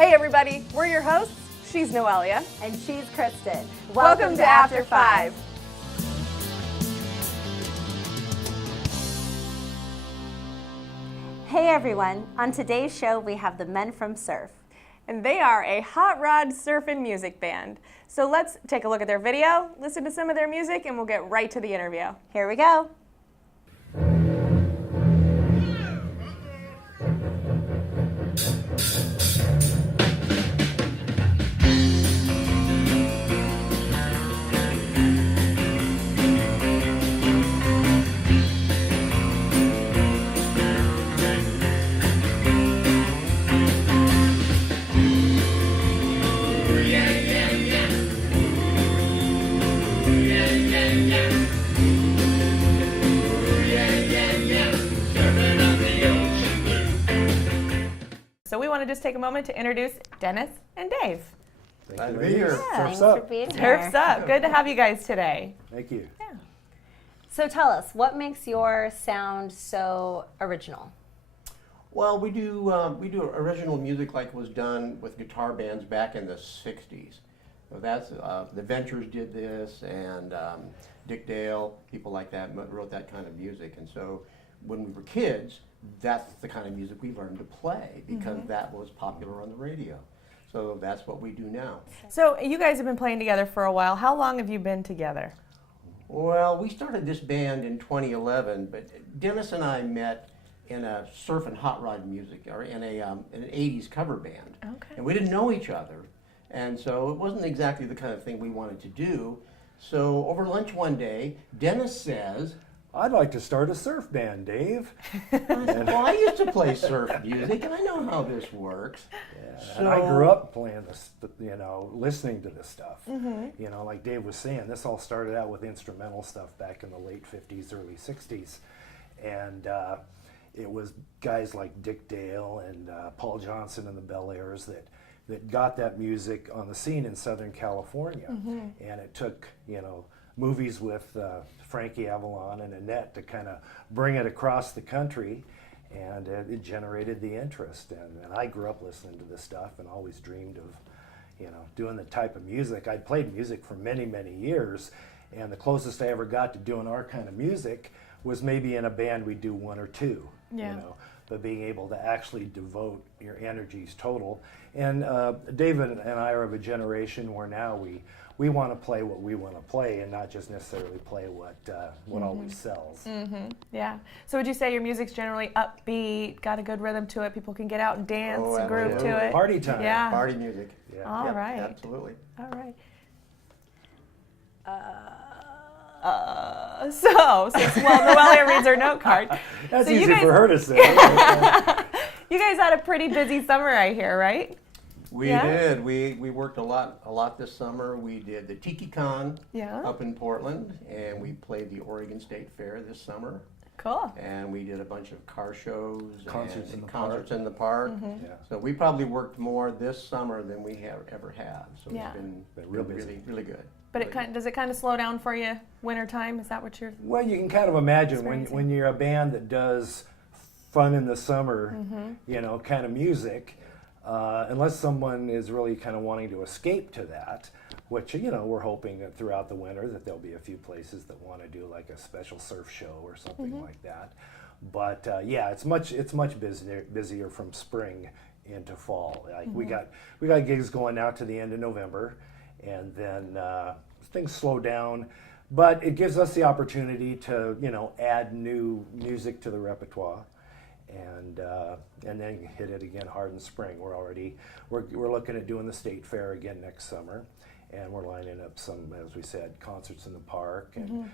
Hey everybody, we're your hosts. She's Noelia. And she's Kristen. Welcome to After 5. Hey everyone, on today's show we have the men from S.U.R.F. And they are a hot rod surf and music band. So let's take a look at their video, listen to some of their music, and we'll get right to the interview. Here we go. So we want to just take a moment to introduce Dennis and Dave. Glad to be here. Thanks Surf's for up. being Surf's here. up. Good to have you guys today. Thank you. Yeah. So tell us, what makes your sound so original? Well, we do original music like was done with guitar bands back in the '60s. So that's the Ventures did this, and Dick Dale, people like that wrote that kind of music. And so when we were kids, that's the kind of music we learned to play because that was popular on the radio. So that's what we do now. So you guys have been playing together for a while. How long have you been together? Well, we started this band in 2011, but Dennis and I met in a surf and hot rod music, or in an 80s cover band. Okay. And we didn't know each other. And so it wasn't exactly the kind of thing we wanted to do. So over lunch one day, Dennis says, I'd like to start a surf band, Dave. well, I used to play surf music and I know how this works. Yeah, and I grew up playing this, listening to this stuff. Mm-hmm. Like Dave was saying, this all started out with instrumental stuff back in the late 50s, early 60s. And it was guys like Dick Dale and Paul Johnson and the Bel Airs that got that music on the scene in Southern California. And it took, movies with Frankie Avalon and Annette to kind of bring it across the country, and it generated the interest. And I grew up listening to this stuff and always dreamed of, doing the type of music. I'd played music for many, many years, and the closest I ever got to doing our kind of music was maybe in a band we'd do one or two, but being able to actually devote your energies total. And David and I are of a generation where now we want to play what we want to play and not just necessarily play what always sells. Yeah. So would you say your music's generally upbeat, got a good rhythm to it, people can get out and dance and groove to it? Party time. Yeah. Party music. Yeah. All right. Absolutely. All right. Noelia reads her note card. That's So you easy guys- for her to say. You guys had a pretty busy summer, I hear, right? We did. We worked a lot this summer. We did the Tiki Con up in Portland, and we played the Oregon State Fair this summer. Cool. And we did a bunch of car shows, Concerts and in the concerts park. in the park. Yeah. So we probably worked more this summer than we have ever have. So Yeah. it's been real busy. really, really good. But does it kind of slow down for you winter time? Is that what you're? Well, you can kind of imagine Experiencing. when you're a band that does fun in the summer, kind of music, unless someone is really kind of wanting to escape to that, which, we're hoping that throughout the winter that there'll be a few places that want to do like a special surf show or something like that. But it's much busier from spring into fall. Like we got gigs going out to the end of November, and then things slow down. But it gives us the opportunity to add new music to the repertoire, and then hit it again hard in spring. We're looking at doing the state fair again next summer, and we're lining up some, as we said, concerts in the park and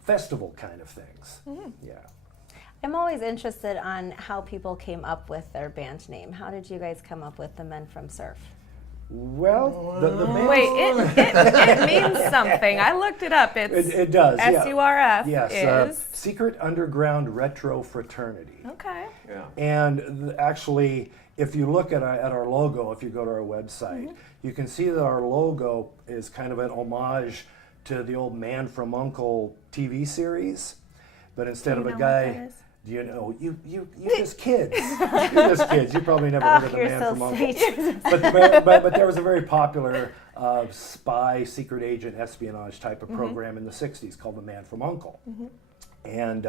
festival kind of things. Yeah. I'm always interested on how people came up with their band name. How did you guys come up with the men from S.U.R.F.? Well, the band. Wait, it means something. I looked it up. It does. Yeah. S.U.R.F. Yes, is Secret Underground Retro Fraternity. okay. Yeah. And actually, if you look at our logo, if you go to our website, you can see that our logo is kind of an homage to the old Man from U.N.C.L.E. TV series, but instead of a guy you know, you just kids. You're just kids. You probably never heard of the You're Man so from Uncle. sweet. But there was a very popular spy, secret agent, espionage type of program in the 60s called The Man from Uncle. And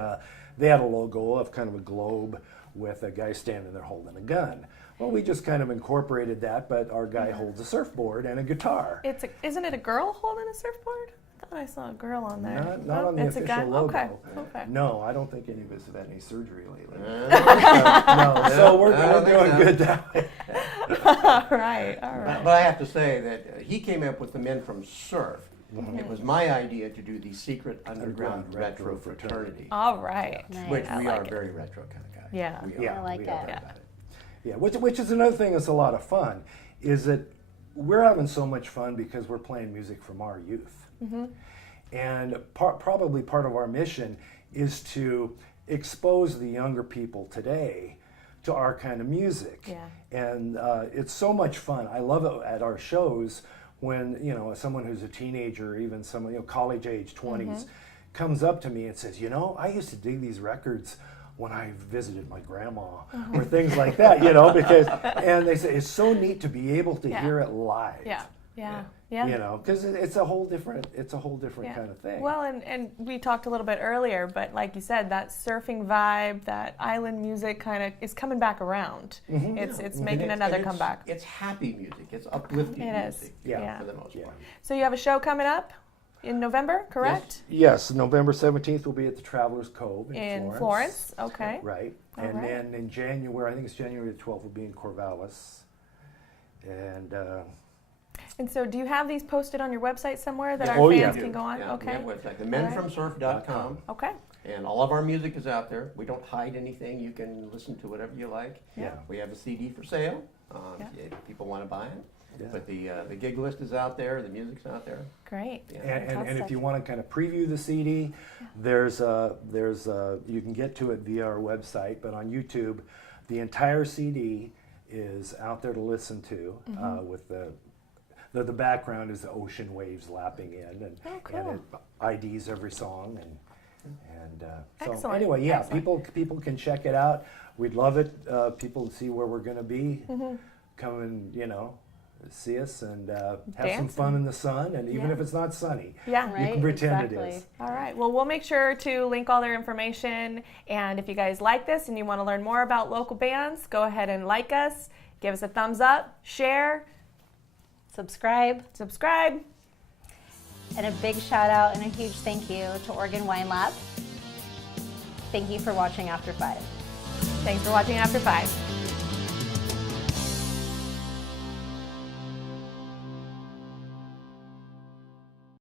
they had a logo of kind of a globe with a guy standing there holding a gun. Well, we just kind of incorporated that, but our guy holds a surfboard and a guitar. Isn't it a girl holding a surfboard? I thought I saw a girl on there. Not on the it's a official guy? logo. Okay. No, I don't think any of us have had any surgery lately. Yeah. So we're I don't think doing so. good that way. all right. But I have to say that he came up with the Men from S.U.R.F. It was my idea to do the secret underground retro fraternity, All right. Nice. which I we like are it. very retro kind of guys. Yeah. We Yeah, are. I like We it. are Yeah. about it. Yeah, which is another thing that's a lot of fun, is that we're having so much fun because we're playing music from our youth. And probably part of our mission is to expose the younger people today to our kind of music. Yeah. And it's so much fun. I love it at our shows when, you know, someone who's a teenager, or even someone, you know, college age 20s, comes up to me and says, you know, I used to dig these records when I visited my grandma, or things like that, you know, because, and they say it's so neat to be able to hear it live. Yeah. You know, because it's a whole different kind of thing. Well, and we talked a little bit earlier, but like you said, that surfing vibe, that island music kind of is coming back around. It's making another comeback. It's happy music. It's uplifting It is. music. Yeah. For the most part. So you have a show coming up in November, correct? Yes, November 17th will be at the Travelers Cove In Florence. Okay. Right. All And right. then in January, I think it's January the 12th, will be in Corvallis. And And so do you have these posted on your website somewhere that Yeah. our Oh, yeah. fans can go on? Yeah, Okay. we have a website, themenfromsurf.com. Okay. And all of our music is out there. We don't hide anything. You can listen to whatever you like. Yeah. We have a CD for sale Yeah. if people want to buy it. Yeah. But the gig list is out there. The music's out there. Great. Yeah. And if Fantastic. you want to kind of preview the CD, you can get to it via our website, but on YouTube, the entire CD is out there to listen to. With the background is the ocean waves lapping in, and it IDs every song, and so Excellent. anyway, yeah, Excellent. people can check it out. We'd love it. People to see where we're going to be. Come and see us and have some Dance fun in the sun, and even Yeah. if it's not sunny, Yeah. you Right, can pretend exactly. it is. All right. Well, we'll make sure to link all their information. And if you guys like this and you want to learn more about local bands, go ahead and like us, give us a thumbs up, share, Subscribe. subscribe. And a big shout out and a huge thank you to Oregon Wine Lab. Thank you for watching After 5. Thanks for watching After 5.